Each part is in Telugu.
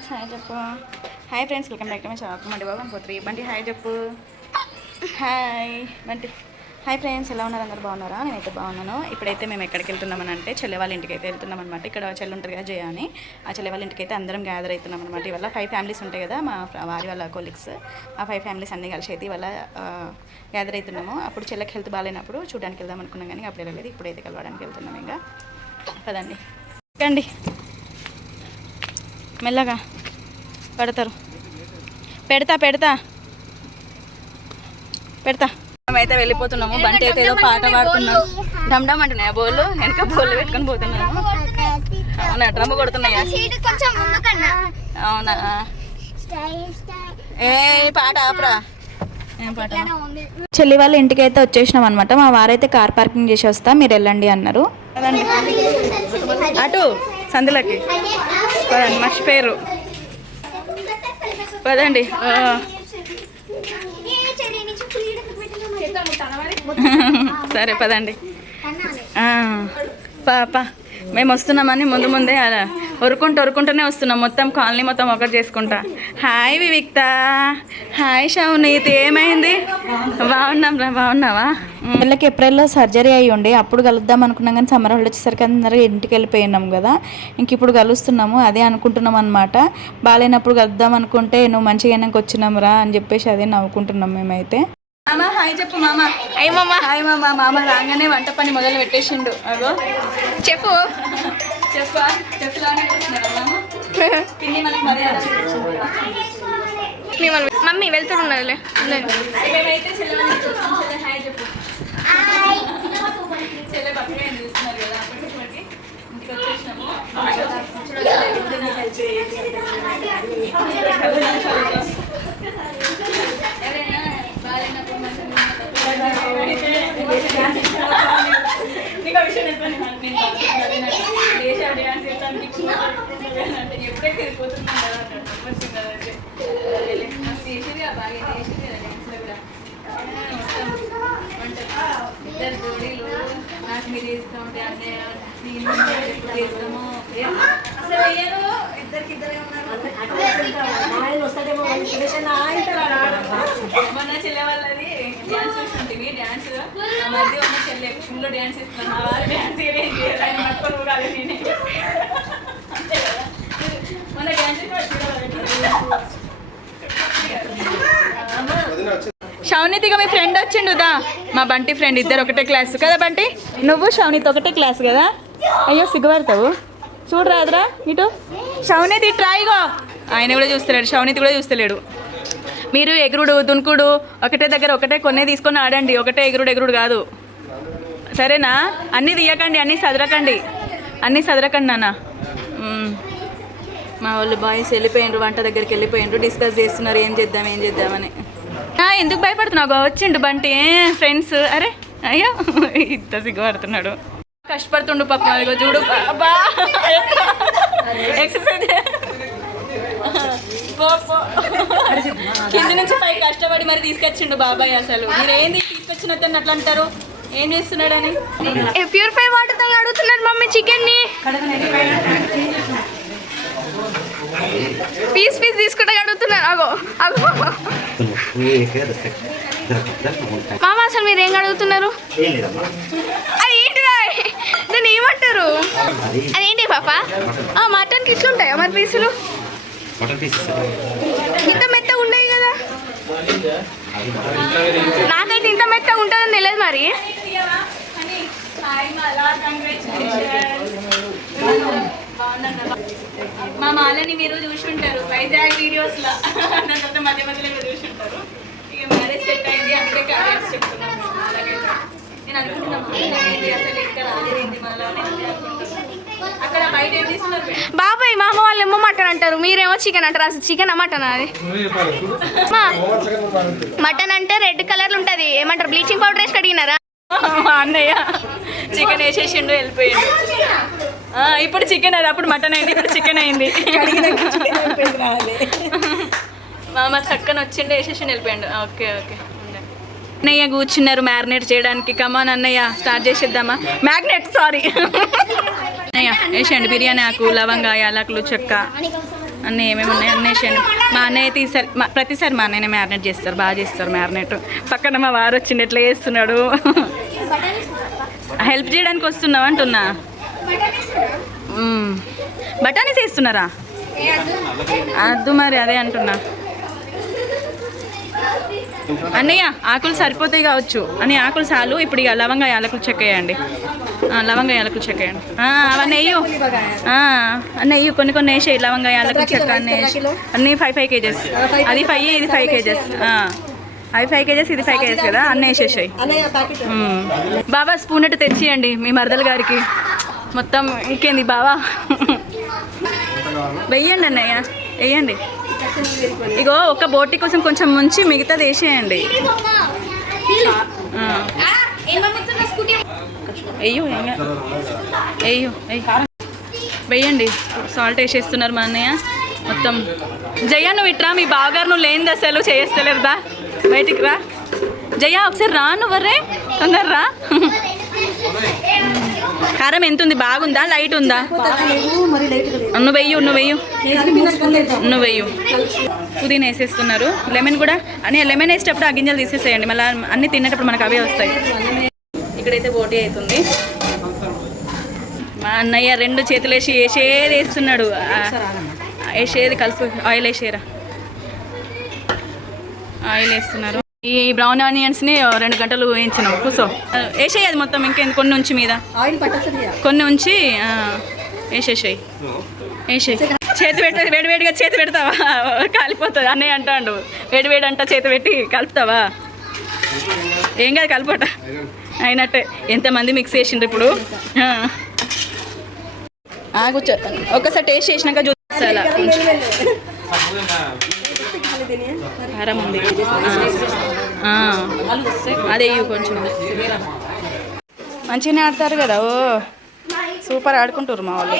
ఫ్రెండ్స్ హాయ్ చెప్పు. Hi friends, welcome back to my channel. మండి బాబు పోత్రి బంటి హాయ్ చెప్పు. హాయ్ బంటి. హాయ్ ఫ్రెండ్స్, ఎలా ఉన్నారు? అందరు బాగున్నారా? నేనైతే బాగున్నాను. ఇప్పుడైతే మేము ఎక్కడికి వెళ్తున్నామని అంటే చెల్లె వాళ్ళ ఇంటికి అయితే వెళ్తున్నాం అనమాట. ఇక్కడ చెల్లి ఉంటుంది కదా జయ అని, ఆ చెల్లె వాళ్ళ ఇంటికి అయితే అందరం గ్యాదర్ అవుతున్నాం అనమాట. ఇవాళ 5 ఫ్యామిలీస్ ఉంటాయి కదా మా వారి వాళ్ళ కొలీగ్స్, ఆ 5 ఫ్యామిలీస్ అన్నీ కలిసి అయితే ఇవాళ గ్యాదర్ అవుతున్నాము. అప్పుడు చెల్లెకి హెల్త్ బాగాలేనప్పుడు చూడడానికి వెళ్దాం అనుకున్నాం కానీ అప్పుడు వెళ్ళలేదు. ఇప్పుడైతే కలవడానికి వెళ్తున్నాం. ఇంకా పదండి కండి, మెల్లగా పడతారు. పెడతా మేమైతే వెళ్ళిపోతున్నాము. బంటి అయితే ఏదో పాట పాడుతున్నాము. డమ్ డమ్ అంటున్నాయా బోళ్ళు? వెనక బోళ్ళు పెట్టుకొని పోతున్నాము. అవునా, డ్రమ్ము కొడుతున్నాయా? అవునా, ఏ పాట ఆపరా. ఏం పాట? చెల్లి వాళ్ళ ఇంటికి అయితే వచ్చేసినాం అనమాట. మా వారైతే కార్ పార్కింగ్ చేసి వస్తా, మీరు వెళ్ళండి అన్నారు. అటు సందులకి పదండి, మర్చిపోయారు. పదండి. సరే పదండి. పాపా మేము వస్తున్నామని ముందే అలా ఒరుకుంటూనే వస్తున్నాం. మొత్తం కాలనీ మొత్తం ఒకటి చేసుకుంటా. హాయ్ వివిక్త, హాయ్ షౌనీత్, ఏమైంది? బాగున్నాం రా. బాగున్నావా? వీళ్ళకి ఏప్రిల్లో సర్జరీ అయ్యి ఉండే, అప్పుడు కలుద్దాం అనుకున్నాం కానీ సమ్మర్ హాలిడేస్ వచ్చేసరికి అందరూ ఇంటికి వెళ్ళిపోయినాం కదా. ఇంక ఇప్పుడు కలుస్తున్నాము, అదే అనుకుంటున్నాం అనమాట. బాగాలేనప్పుడు కలుద్దాం అనుకుంటే నువ్వు మంచిగా అయినాక వచ్చినాం రా అని చెప్పేసి అదే నవ్వుకుంటున్నాం మేమైతే. మామ హాయ్ చెప్పు. మామ హాయ్. మామ హాయ్. మామ రాగానే వంట పని మొదలు పెట్టేసిండు. అగో చెప్పు. మమ్మీ వెళ్తున్నది. చెల్లె పక్కన చూస్తున్నారు కదా, అప్పటికి ఇంటికి వచ్చేసినాము. ఎవరైనా బాగాలేనప్పుడు నీకు విషయం అంటే ఎప్పుడైతే వెళ్ళిపోతున్నాను కదా వచ్చింది కదంటే చేసేది బాగా చేసేది డ్యాన్స్లో కూడా. ఇద్దరు జోడీలు నాకు మీరు వేస్తూ ఉంటే అన్నయ్య ఎప్పుడు వేస్తాము అసలు వేయరు. ఇద్దరికిద్దరే ఉన్నారు. మొన్న చెల్లె వాళ్ళది డ్యాన్స్ చూస్తుంటుంది. డ్యాన్స్ మధ్య ఉన్న చెల్లె ఫుల్లో డ్యాన్స్ ఇస్తున్నాను. మా వారు డ్యాన్స్ ఆయన పట్టుకొని కాదు నేనే. అంతే కదా, మొన్న డ్యాన్స్ షౌనీతిగా మీ ఫ్రెండ్ వచ్చిండుదా, మా బంటి ఫ్రెండ్. ఇద్దరు ఒకటే క్లాస్ కదా బంటి? నువ్వు షౌనీత్ ఒకటే క్లాస్ కదా. అయ్యో సిగ్గుపడతావు, చూడరాదురా ఇటు. షౌనీత్ ట్రైగో. ఆయన కూడా చూస్తలేడు, షౌనీత్ కూడా చూస్తలేడు. మీరు ఎగురుడు దునుకుడు ఒకటే దగ్గర ఒకటే కొన్నే తీసుకొని ఆడండి. ఒకటే ఎగురుడు కాదు, సరేనా? అన్నీ తీయకండి, అన్నీ సదరకండి నాన్న. మా వాళ్ళు బాయ్స్ వెళ్ళిపోయిండ్రు, వంట దగ్గరికి వెళ్ళిపోయిండ్రు. డిస్కస్ చేస్తున్నారు ఏం చేద్దామని. ఎందుకు భయపడుతున్నావు? వచ్చిండు బంటి ఫ్రెండ్స్. అరే అయ్యో ఇంత సిగ్గుపడుతున్నాడు, కష్టపడుతుండు పాప. అదిగో చూడు బా ఎక్సర్సైజ్ కింది నుంచి పై కష్టపడి మరి తీసుకొచ్చిండు బాబాయ్. అసలు మీరు ఏంది తీసుకొచ్చినట్టు అట్లా అంటారు? ఏం చేస్తున్నాడని ప్యూరిఫై వాటర్తో అడుగుతున్నారు మమ్మీ చికెన్ ని. పీస్ తీసుకుంటే అడుగుతున్నారు. అగో మామ, అసలు మీరు ఏం అడుగుతున్నారు? అది ఏంటిదా? దాన్ని ఏమంటారు? అదేంటి పాప? మటన్కి ఇట్లుంటాయా మరి పీసులు? ఇంత మెత్తగా ఉన్నాయి కదా. నాకైతే ఇంత మెత్తగా ఉంటుందని తెలియదు మరి. మా మాలని మీరు చూసుంటారు వైజాగ్ వీడియోస్లో, మధ్య మధ్యలో చూసుంటారు. ఇక మ్యారేజ్ సెట్ అయింది, అందుకే కాలేజ్ చెప్తున్నాను. అలాగైతే నేను అనుకుంటున్నాను అసలు ఇక్కడ రాలేదేంటి మాలని అక్కడ బయట ఏం తీసుకున్నారు. బాబాయ్ మా అమ్మ వాళ్ళు ఏమో మటన్ అంటారు, మీరేమో చికెన్ అంటారు. అసలు చికెన్ మటన్? అది మటన్ అంటే రెడ్ కలర్లు ఉంటుంది. ఏమంటారు? బ్లీచింగ్ పౌడర్ వేసి కడిగినారా? అన్నయ్య చికెన్ వేసేసిండు, వెళ్ళిపోయిండు. ఇప్పుడు చికెన్, అది అప్పుడు మటన్ అయింది, ఇప్పుడు చికెన్ అయింది. మామ చక్కన వచ్చిండు, వేసేసిండు, వెళ్ళిపోయిండు. ఓకే అన్నయ్య కూర్చున్నారు మ్యారినేట్ చేయడానికి. కమాన్ అన్నయ్య స్టార్ట్ చేసేద్దామా? మ్యాగ్నెట్ సారీ అన్నయ్య వేసేయండి. బిర్యానీ ఆకు, లవంగా, యాలకులు, చెక్క అన్నీ ఏమేమి ఉన్నాయి అన్నీ వేసేయండి. మా అన్నయ్య తీసారి ప్రతిసారి మా అన్నయ్యనే మ్యారినేట్ చేస్తారు, బాగా చేస్తారు మ్యారినేట్. పక్కన మా వారు వచ్చిండు, ఎట్లా చేస్తున్నాడు. హెల్ప్ చేయడానికి వస్తున్నావు అంటున్నా. బఠానీస్ వేస్తున్నారా? అద్దు మరి అదే అంటున్నా. అన్నయ్య ఆకులు సరిపోతాయి కావచ్చు అని ఆకులు చాలు. ఇప్పుడు ఇక లవంగా యాలకులు చెక్క వేయండి. లవంగా యాలకులు చెక్క వేయండి. అవన్నీ వేయు నెయ్యి కొన్ని కొన్ని వేసేయి. లవంగా యాలకులు చెక్క అన్నీ 5 kgs. అది 5, ఇది 5 kgs. అవి 5 kgs, ఇది 5 kgs కదా, అన్నీ వేసేసాయి. బాబా స్పూన్ అట్టు తెచ్చియండి మీ మరదల గారికి. మొత్తం ఇంకేంది బావా. వెయ్యండి అన్నయ్య, వేయండి. ఇగో ఒక బోటి కోసం కొంచెం ముంచి మిగతాది వేసేయండి. వెయ్యు వెయ్యు వెయ్యండి. సాల్ట్ వేసేస్తున్నారు మా అన్నయ్య మొత్తం. జయ నువ్వు ఇట్రా, మీ బావగారు నువ్వు లేనిది అసలు చేస్తలేరుదా, బయటికి రా. జయ ఒకసారి రా, నువ్వర్రే తొందర రా. కారం ఎంత ఉంది? బాగుందా, లైట్ ఉందా? నువ్వు వెయ్యు. పుదీనా వేసేస్తున్నారు. లెమన్ కూడా అని లెమన్ వేసేటప్పుడు ఆ గింజలు తీసేసేయండి, మళ్ళీ అన్ని తినేటప్పుడు మనకు అవే వస్తాయి. ఇక్కడైతే బోటీ అవుతుంది. మా అన్నయ్య 2 చేతులు వేసి వేసేది వేస్తున్నాడు. వేసేది కలుపు. ఆయిల్ వేసేరా, ఆయిల్ వేస్తున్నారు. ఈ బ్రౌన్ ఆనియన్స్ని 2 గంటలు వేయించినాం. కూర్చో వేసేది మొత్తం. ఇంకేంది కొన్ని ఉంచి మీద కొన్ని ఉంచి వేసేసాయి. చేతి పెట్ట వేడివేడిగా చేతి పెడతావా? కాలిపోతుంది అన్నయ్య అంటాడు. వేడివేడి అంట చేతి పెట్టి కలుపుతావా? ఏం కాదు, కలపట అయినట్టే. ఎంతమంది మిక్స్ చేసిండ్రు ఇప్పుడు. కూర్చో, ఒక్కసారి టేస్ట్ చేసినాక చూసాలా. కారం ఉంది అదే కొంచెం. మంచిగానే ఆడతారు కదా. ఓ సూపర్ ఆడుకుంటారు మా వాళ్ళు.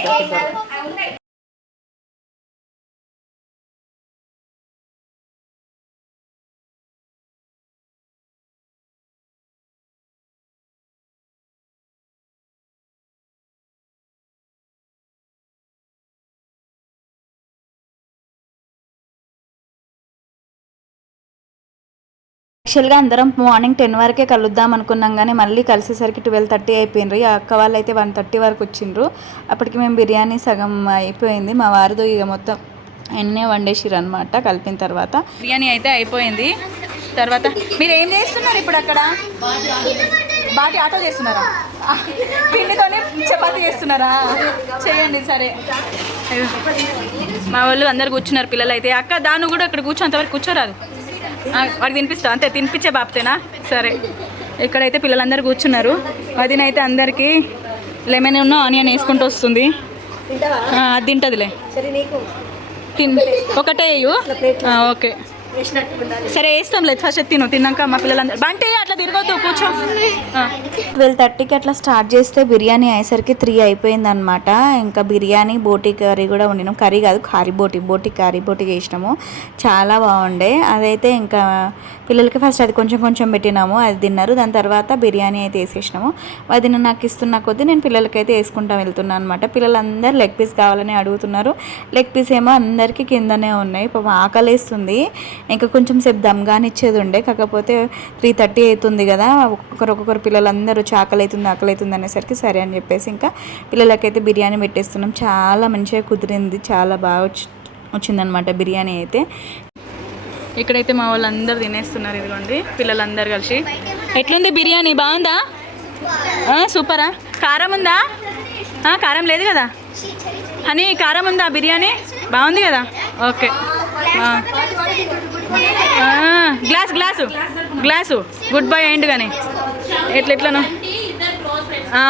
యాక్చువల్గా అందరం మార్నింగ్ 10 వరకే కలుద్దాం అనుకున్నాం, కానీ మళ్ళీ కలిసేసరికి 12:30 అయిపోయింది. ఆ అక్క వాళ్ళు అయితే 1:30 వరకు వచ్చిండ్రు. అప్పటికి మేము బిర్యానీ సగం అయిపోయింది. మా వారితో ఇక మొత్తం ఎన్నే వండేసిరు అనమాట. కలిపిన తర్వాత బిర్యానీ అయితే అయిపోయింది. తర్వాత మీరు ఏం చేస్తున్నారు ఇప్పుడు అక్కడ? బాటి ఆటో చేస్తున్నారా? పిండితోనే చపాతీ చేస్తున్నారా? చేయండి సరే. మా వాళ్ళు అందరు కూర్చున్నారు. పిల్లలు అయితే అక్క దాన్ని కూడా ఇక్కడ కూర్చోంతవరకు కూర్చోరాదు, వాడికి తినిపిస్తా అంతే. తినిపించే బాప్తేనా? సరే. ఇక్కడైతే పిల్లలందరూ కూర్చున్నారు. వదినైతే అందరికీ లెమన్ ఉన్న ఆనియన్ వేసుకుంటూ వస్తుంది. అది తింటుందిలే. ఒకటే వేయు. ఓకే సరే వేస్తాం లేదు. ఫస్ట్ తిన్నాక మా పిల్లలందరూ బంటే అట్లా తిరగొద్దు, కూర్చో. 12:30కి అట్లా స్టార్ట్ చేస్తే బిర్యానీ అయ్యేసరికి 3 అయిపోయిందనమాట. ఇంకా బిర్యానీ బోటీ కర్రీ కూడా వండినాం. కర్రీ కాదు, బోటీ కర్రీ చేసినాము. చాలా బాగుండే. అదైతే ఇంకా పిల్లలకి ఫస్ట్ అది కొంచెం కొంచెం పెట్టినాము, అది తిన్నారు. దాని తర్వాత బిర్యానీ అయితే వేసేసినాము. అది నాకు ఇస్తున్న కొద్దీ నేను పిల్లలకైతే వేసుకుంటా వెళ్తున్నాను అనమాట. పిల్లలందరూ లెగ్ పీస్ కావాలని అడుగుతున్నారు. లెగ్ పీస్ ఏమో అందరికీ కిందనే ఉన్నాయి. పాపం ఆకలేస్తుంది. ఇంకా కొంచెం సేపు దమ్గాని ఇచ్చేది ఉండే, కాకపోతే 3:30 అవుతుంది కదా. ఒక్కొక్కరు పిల్లలందరూ ఆకలి అవుతుంది అనేసరికి సరే అని చెప్పేసి ఇంకా పిల్లలకైతే బిర్యానీ పెట్టేస్తున్నాం. చాలా మంచిగా కుదిరింది, చాలా బాగా వచ్చిందనమాట బిర్యానీ అయితే. ఇక్కడైతే మా వాళ్ళందరూ తినేస్తున్నారు. ఇదిగోండి పిల్లలందరూ కలిసి. ఎట్లుంది బిర్యానీ? బాగుందా? సూపరా? కారం ఉందా? కారం లేదు కదా అని? కారం ఉందా బిర్యానీ? బాగుంది కదా? ఓకే. గ్లాసు గుడ్ బై అయిండు కానీ ఎట్లెట్లను.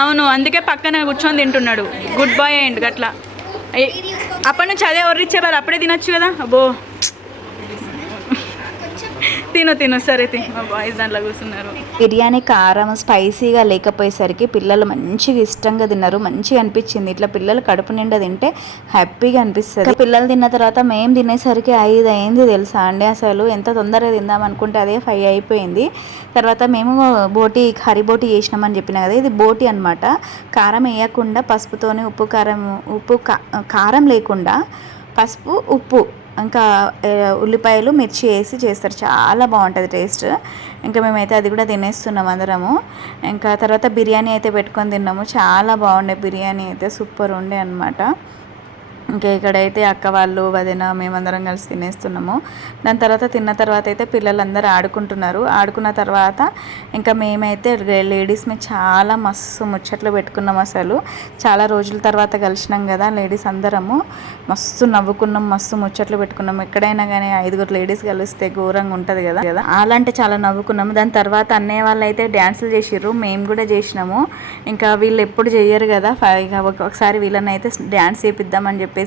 అవును, అందుకే పక్కన కూర్చొని తింటున్నాడు. గుడ్ బాయ్ అయిండు అట్లా. అప్పటి నుంచి అదే ఒర్రిచ్చేవారు, అప్పుడే తినొచ్చు కదా. అబ్బో తిను సరే మా బాయ్స్ దాంట్లో కూర్చున్నారు. బిర్యానీ కారం స్పైసీగా లేకపోయేసరికి పిల్లలు మంచిగా ఇష్టంగా తిన్నారు. మంచిగా అనిపించింది. ఇట్లా పిల్లలు కడుపు నిండా తింటే హ్యాపీగా అనిపిస్తుంది. పిల్లలు తిన్న తర్వాత మేము తినేసరికి 5 అయింది తెలుసా అండి. అసలు ఎంత తొందరగా తిందాం అనుకుంటే అదే 5 అయిపోయింది. తర్వాత మేము కర్రీ బోటీ చేసినామని చెప్పిన కదా, ఇది బోటీ అనమాట. కారం వేయకుండా పసుపుతోనే ఉప్పు కారం లేకుండా పసుపు ఉప్పు ఇంకా ఉల్లిపాయలు మిర్చి వేసి చేస్తారు. చాలా బాగుంటుంది టేస్ట్. ఇంకా మేమైతే అది కూడా తినేస్తున్నాం అందరము. ఇంకా తర్వాత బిర్యానీ అయితే పెట్టుకొని తిన్నాము. చాలా బాగుండే బిర్యానీ అయితే, సూపర్ ఉండే అనమాట. ఇంకా ఇక్కడైతే అక్క వాళ్ళు వదిన మేమందరం కలిసి తినేస్తున్నాము. దాని తర్వాత తిన్న తర్వాత అయితే పిల్లలందరూ ఆడుకుంటున్నారు. ఆడుకున్న తర్వాత ఇంకా మేమైతే లేడీస్ చాలా మస్తు ముచ్చట్లు పెట్టుకున్నాం. అసలు చాలా రోజుల తర్వాత కలిసినాం కదా లేడీస్ అందరము. మస్తు నవ్వుకున్నాం, మస్తు ముచ్చట్లు పెట్టుకున్నాం. ఎక్కడైనా కానీ 5 లేడీస్ కలిస్తే ఘోరంగా ఉంటుంది కదా. అలాంటి చాలా నవ్వుకున్నాము. దాని తర్వాత అన్నయ్య వాళ్ళు అయితే డ్యాన్సులు చేసిర్రు, మేము కూడా చేసినాము. ఇంకా వీళ్ళు ఎప్పుడు చేయరు కదా, ఒకసారి వీళ్ళని అయితే డ్యాన్స్ చేపిద్దామని చెప్పేసి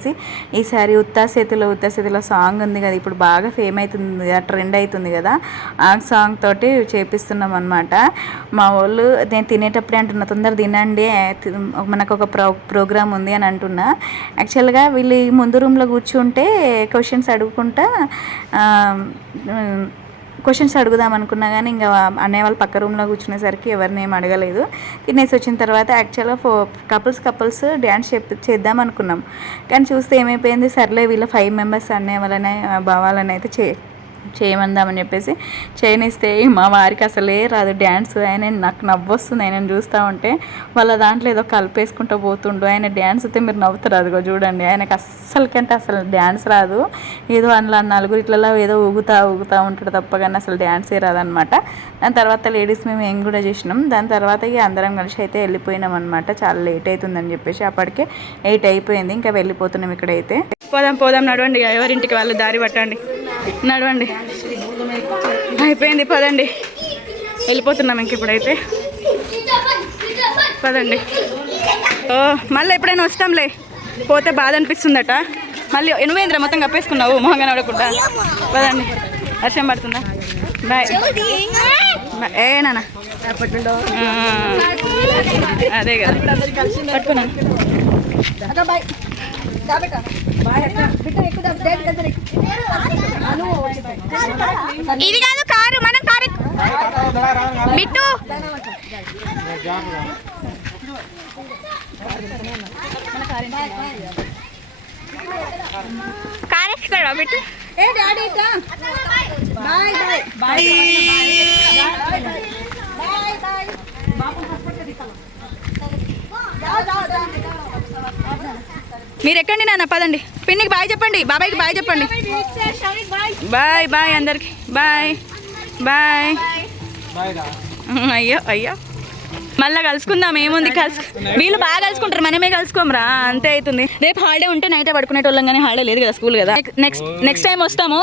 ఈసారి ఉత్తా చేతిలో సాంగ్ ఉంది కదా, ఇప్పుడు బాగా ఫేమ్ అవుతుంది కదా, ట్రెండ్ అవుతుంది కదా, ఆ సాంగ్ తోటి చేపిస్తున్నాం అనమాట. మా వాళ్ళు నేను తినేటప్పుడే అంటున్నా, తొందర తినండి మనకు ఒక ప్రోగ్రామ్ ఉంది అని అంటున్నా. యాక్చువల్గా వీళ్ళు ముందు రూమ్లో కూర్చుంటే క్వశ్చన్స్ అడుగుదాం అనుకున్నా కానీ ఇంకా అన్నయ్య వాళ్ళు పక్క రూమ్లో కూర్చునేసరికి ఎవరిని ఏం అడగలేదు. తినేసి వచ్చిన తర్వాత యాక్చువల్గా కపుల్స్ డ్యాన్స్ చేద్దాం అనుకున్నాం. కానీ చూస్తే ఏమైపోయింది, సర్లే వీళ్ళ 5 మెంబర్స్ అన్నయ్య వాళ్ళని బావాలని అయితే చేయమందామని చెప్పేసి చేయనిస్తే మా వారికి అసలే రాదు డ్యాన్స్. ఆయన నాకు నవ్వొస్తుంది ఆయనను చూస్తూ ఉంటే. వాళ్ళ దాంట్లో ఏదో కలిపేసుకుంటూ పోతుండు. ఆయన డ్యాన్స్ అయితే మీరు నవ్వుతారు, అదిగో చూడండి. ఆయనకు అసలు డ్యాన్స్ రాదు. ఏదో అందులో 4 ఇట్లలో ఏదో ఊగుతూ ఉంటాడు తప్ప కానీ అసలు డ్యాన్సే రాదనమాట. దాని తర్వాత లేడీస్ మేము ఏం కూడా చేసినాం. దాని తర్వాత ఇక అందరం కలిసి అయితే వెళ్ళిపోయినాం అనమాట. చాలా లేట్ అవుతుందని చెప్పేసి అప్పటికే 8 అయిపోయింది. ఇంకా వెళ్ళిపోతున్నాం. ఇక్కడైతే పోదాం నడవండి, ఎవరింటికి వాళ్ళు దారి పట్టండి, నడవండి. అయిపోయింది, పదండి, వెళ్ళిపోతున్నాం ఇంక ఇప్పుడైతే. పదండి. ఓ మళ్ళీ ఎప్పుడైనా వస్తాంలే, పోతే బాధ అనిపిస్తుందట. మళ్ళీ నువ్వేంద్ర మొత్తం కప్పేసుకున్నావు మొహంగా నడవకుండా. పదండి, వర్షం పడుతుందా? బాయ్. ఏ నాన్న అదే కదా పట్టుకున్నాను. ఇది కాదు కారు, మనం కారు బిట్టు. కారు ఎక్కుతాడా బిట్టు? మీరు ఎక్కండి నాన్న, పదండి. పిన్నికి బాయ్ చెప్పండి, బాబాయ్కి బాయ్ చెప్పండి. బాయ్ బాయ్ అందరికి, బాయ్ బాయ్. అయ్యో మళ్ళీ కలుసుకుందాం, ఏముంది వీళ్ళు బాగా కలుసుకుంటారు, మనమే కలుసుకోమరా, అంతే అవుతుంది. రేపు హాలిడే ఉంటే నైటే పడుకునేటోళ్ళం కానీ హాలిడే లేదు కదా, స్కూల్ కదా. నెక్స్ట్ టైం వస్తాము,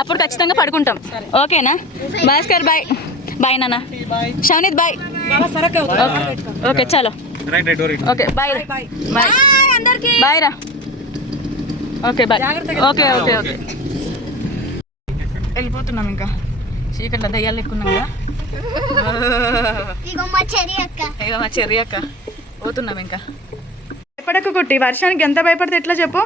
అప్పుడు ఖచ్చితంగా పడుకుంటాం. ఓకేనా? భాస్కర్ బాయ్. బాయ్ నాన్న. షౌనిత్ బాయ్. ఓకే చలో. ఓకే బాయ్ బాయ్ అందరికి, బాయ్ రా. Okay bye. Okay okay okay వెళ్ళిపోతున్నాం. ఇంకా చీకట్లో దయ్యాలు ఎక్కున్నాం కదా. ఇగో మా చెర్రీ అక్క పోతున్నాం. ఇంకా భయపడకు కుట్టి, వర్షానికి ఎంత భయపడితే ఎట్లా చెప్పు.